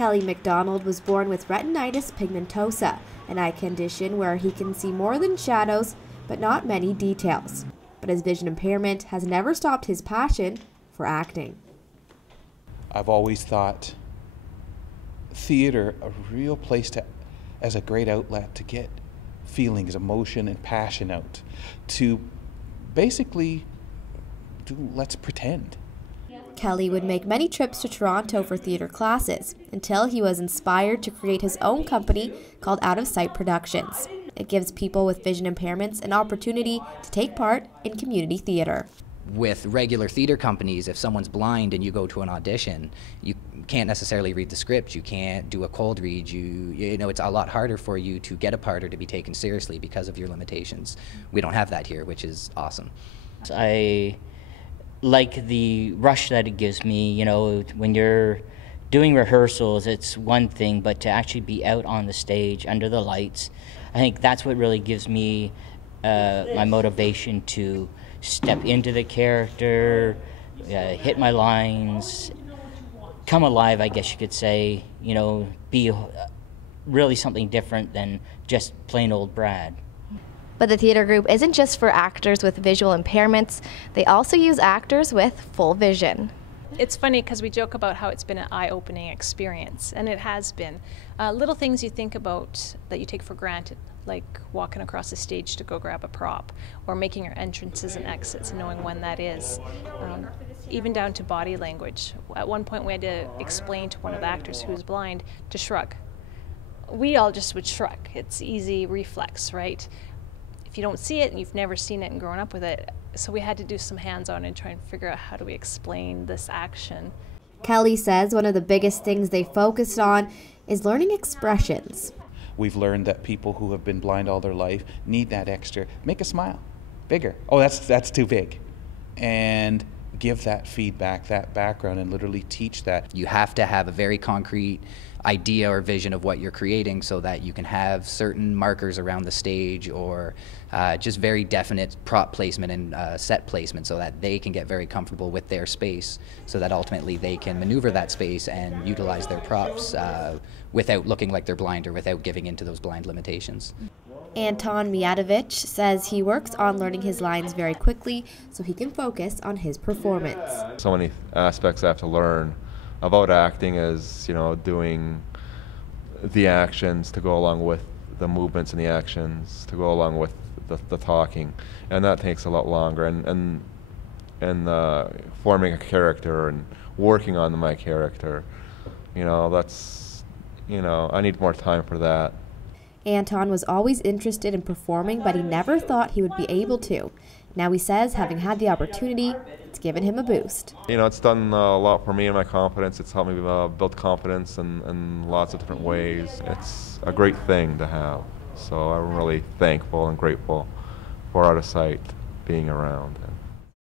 Kelly McDonald was born with retinitis pigmentosa, an eye condition where he can see more than shadows, but not many details. But his vision impairment has never stopped his passion for acting. I've always thought theater a real place as a great outlet to get feelings, emotion, and passion out, to basically let's pretend. Kelly would make many trips to Toronto for theater classes until he was inspired to create his own company called Out of Sight Productions. It gives people with vision impairments an opportunity to take part in community theater. With regular theater companies, if someone's blind and you go to an audition, you can't necessarily read the script, you can't do a cold read, you know, it's a lot harder for you to get a part or to be taken seriously because of your limitations. We don't have that here, which is awesome. I like the rush that it gives me. You know, when you're doing rehearsals, it's one thing, but to actually be out on the stage under the lights, I think that's what really gives me my motivation to step into the character, hit my lines, come alive, I guess you could say, you know, be really something different than just plain old Brad. But the theater group isn't just for actors with visual impairments. They also use actors with full vision. It's funny because we joke about how it's been an eye-opening experience, and it has been. Little things you think about that you take for granted, like walking across the stage to go grab a prop, or making your entrances and exits and knowing when that is. Even down to body language. At one point we had to explain to one of the actors who was blind to shrug. We all just would shrug. It's easy reflex, right? If you don't see it and you've never seen it and grown up with it, so we had to do some hands-on and try and figure out how do we explain this action. Kelly says one of the biggest things they focused on is learning expressions. We've learned that people who have been blind all their life need that extra, make a smile bigger. Oh, that's too big. And give that feedback, that background, and literally teach that. You have to have a very concrete idea or vision of what you're creating so that you can have certain markers around the stage, or just very definite prop placement and set placement so that they can get very comfortable with their space, so that ultimately they can maneuver that space and utilize their props without looking like they're blind or without giving into those blind limitations. Anton Mijatovic says he works on learning his lines very quickly so he can focus on his performance. So many aspects I have to learn about acting, is, you know, doing the actions to go along with the movements and the actions to go along with the talking, and that takes a lot longer, and forming a character and working on my character, you know, that's, you know, I need more time for that. Anton was always interested in performing, but he never thought he would be able to. Now he says having had the opportunity, it's given him a boost. You know, it's done a lot for me and my confidence. It's helped me build confidence in lots of different ways. It's a great thing to have. So I'm really thankful and grateful for Out of Sight being around.